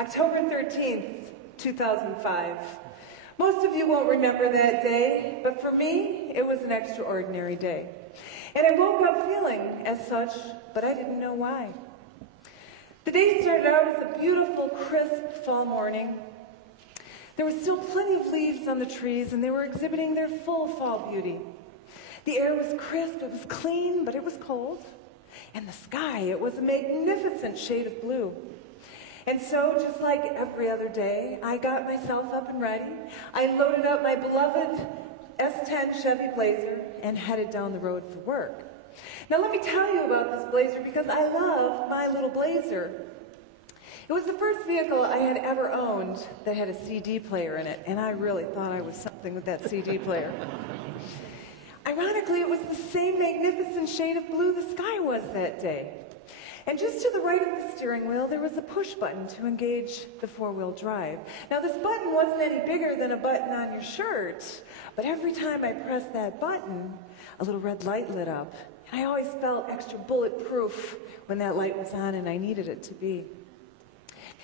October 13th, 2005. Most of you won't remember that day, but for me, it was an extraordinary day. And I woke up feeling as such, but I didn't know why. The day started out as a beautiful, crisp fall morning. There was still plenty of leaves on the trees, and they were exhibiting their full fall beauty. The air was crisp, it was clean, but it was cold. And the sky, it was a magnificent shade of blue. And so, just like every other day, I got myself up and ready. I loaded up my beloved S10 Chevy Blazer and headed down the road for work. Now let me tell you about this Blazer because I love my little Blazer. It was the first vehicle I had ever owned that had a CD player in it, and I really thought I was something with that CD player. Ironically, it was the same magnificent shade of blue the sky was that day. And just to the right of the steering wheel, there was a push button to engage the four-wheel drive. Now, this button wasn't any bigger than a button on your shirt, but every time I pressed that button, a little red light lit up. And I always felt extra bulletproof when that light was on and I needed it to be.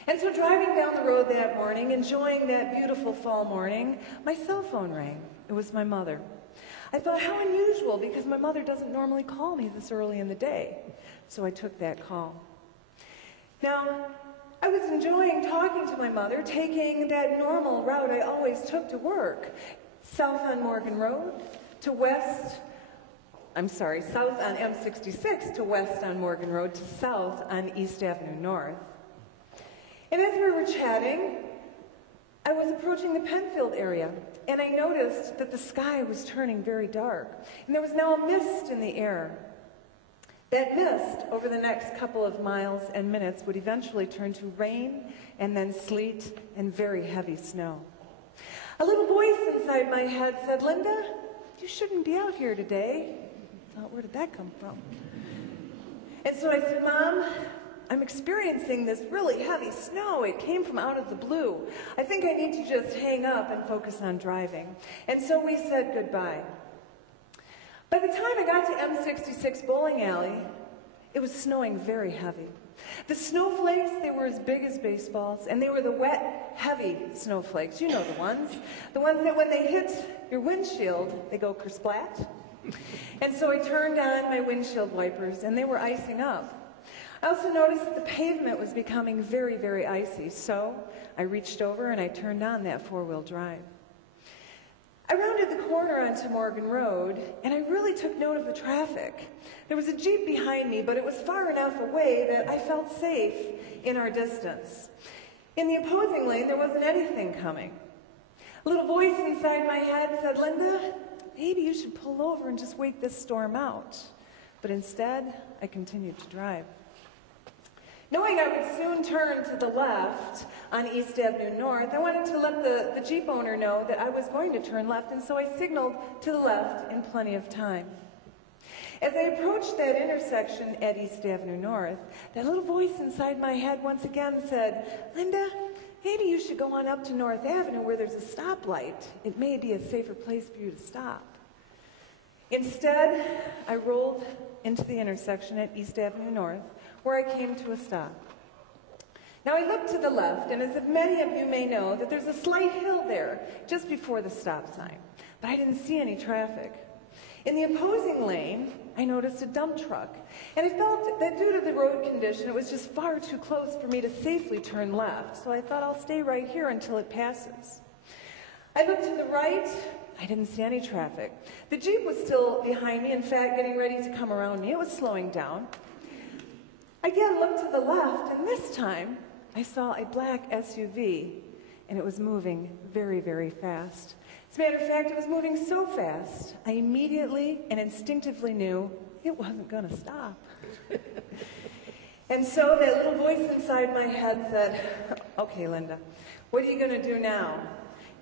And so driving down the road that morning, enjoying that beautiful fall morning, my cell phone rang. It was my mother. I thought, how unusual, because my mother doesn't normally call me this early in the day. So I took that call. Now, I was enjoying talking to my mother, taking that normal route I always took to work. South on Morgan Road to south on M66 to west on Morgan Road to south on East Avenue North. And as we were chatting, I was approaching the Penfield area, and I noticed that the sky was turning very dark, and there was now a mist in the air. That mist, over the next couple of miles and minutes, would eventually turn to rain, and then sleet, and very heavy snow. A little voice inside my head said, "Linda, you shouldn't be out here today." I thought, where did that come from? And so I said, "Mom, I'm experiencing this really heavy snow. It came from out of the blue. I think I need to just hang up and focus on driving." And so we said goodbye. By the time I got to M66 Bowling Alley, it was snowing very heavy. The snowflakes, they were as big as baseballs, and they were the wet, heavy snowflakes. You know the ones that when they hit your windshield, they go kersplat. And so I turned on my windshield wipers, and they were icing up. I also noticed that the pavement was becoming very, very icy, so I reached over and I turned on that four-wheel drive. I rounded the corner onto Morgan Road, and I really took note of the traffic. There was a Jeep behind me, but it was far enough away that I felt safe in our distance. In the opposing lane, there wasn't anything coming. A little voice inside my head said, "Linda, maybe you should pull over and just wait this storm out." But instead, I continued to drive. Knowing I would soon turn to the left on East Avenue North, I wanted to let the Jeep owner know that I was going to turn left, and so I signaled to the left in plenty of time. As I approached that intersection at East Avenue North, that little voice inside my head once again said, "Linda, maybe you should go on up to North Avenue where there's a stoplight. It may be a safer place for you to stop." Instead, I rolled into the intersection at East Avenue North, where I came to a stop. Now I looked to the left, and as many of you may know, that there's a slight hill there just before the stop sign, but I didn't see any traffic. In the opposing lane, I noticed a dump truck, and I felt that due to the road condition, it was just far too close for me to safely turn left, so I thought I'll stay right here until it passes. I looked to the right. I didn't see any traffic. The Jeep was still behind me, in fact, getting ready to come around me. It was slowing down. I again looked to the left, and this time I saw a black SUV, and it was moving very, very fast. As a matter of fact, it was moving so fast, I immediately and instinctively knew it wasn't going to stop. And so that little voice inside my head said, "Okay, Linda, what are you going to do now?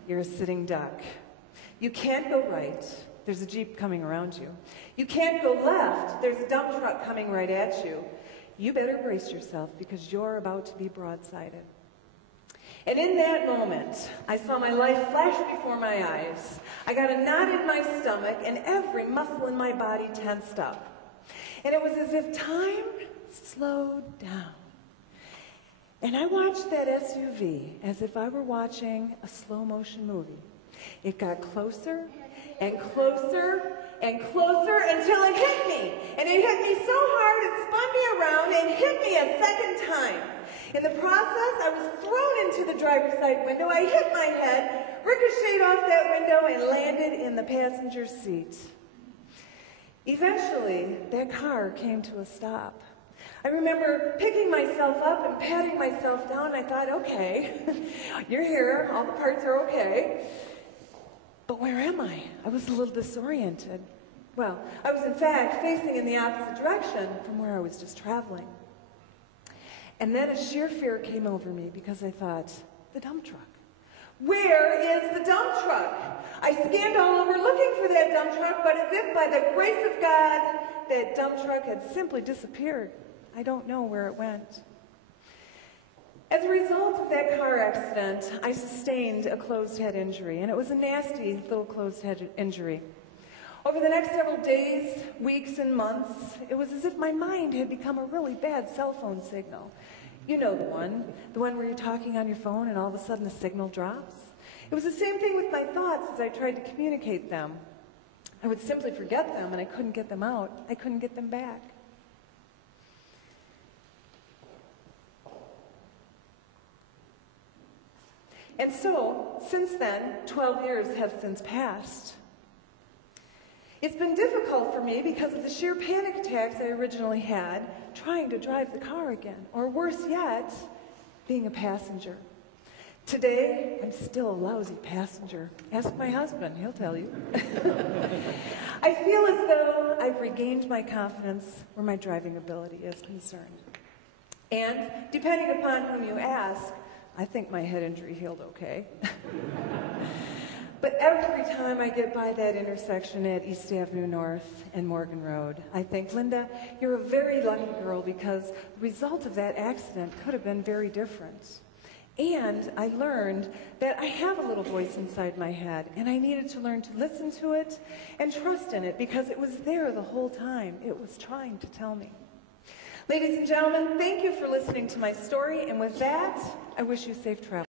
You're a sitting duck. You can't go right. There's a Jeep coming around you. You can't go left. There's a dump truck coming right at you. You better brace yourself because you're about to be broadsided." And in that moment, I saw my life flash before my eyes. I got a knot in my stomach, and every muscle in my body tensed up. And it was as if time slowed down. And I watched that SUV as if I were watching a slow-motion movie. It got closer and closer and closer until it hit me. And it hit me so hard it spun me around and hit me a second time. In the process, I was thrown into the driver's side window. I hit my head, ricocheted off that window, and landed in the passenger seat. Eventually, that car came to a stop. I remember picking myself up and patting myself down. I thought, okay, you're here, all the parts are okay. But where am I? I was a little disoriented. Well, I was in fact facing in the opposite direction from where I was just traveling. And then a sheer fear came over me because I thought, the dump truck. Where is the dump truck? I scanned all over looking for that dump truck, but as if by the grace of God, that dump truck had simply disappeared. I don't know where it went. As a result of that car accident, I sustained a closed head injury, and it was a nasty little closed head injury. Over the next several days, weeks, and months, it was as if my mind had become a really bad cell phone signal. You know the one where you're talking on your phone and all of a sudden the signal drops. It was the same thing with my thoughts as I tried to communicate them. I would simply forget them and I couldn't get them out. I couldn't get them back. And so, since then, 12 years have since passed. It's been difficult for me because of the sheer panic attacks I originally had trying to drive the car again, or worse yet, being a passenger. Today, I'm still a lousy passenger. Ask my husband, he'll tell you. I feel as though I've regained my confidence where my driving ability is concerned. And, depending upon whom you ask, I think my head injury healed okay. But every time I get by that intersection at East Avenue North and Morgan Road, I think, Linda, you're a very lucky girl because the result of that accident could have been very different. And I learned that I have a little voice inside my head, and I needed to learn to listen to it and trust in it because it was there the whole time. It was trying to tell me. Ladies and gentlemen, thank you for listening to my story, and with that, I wish you safe travel.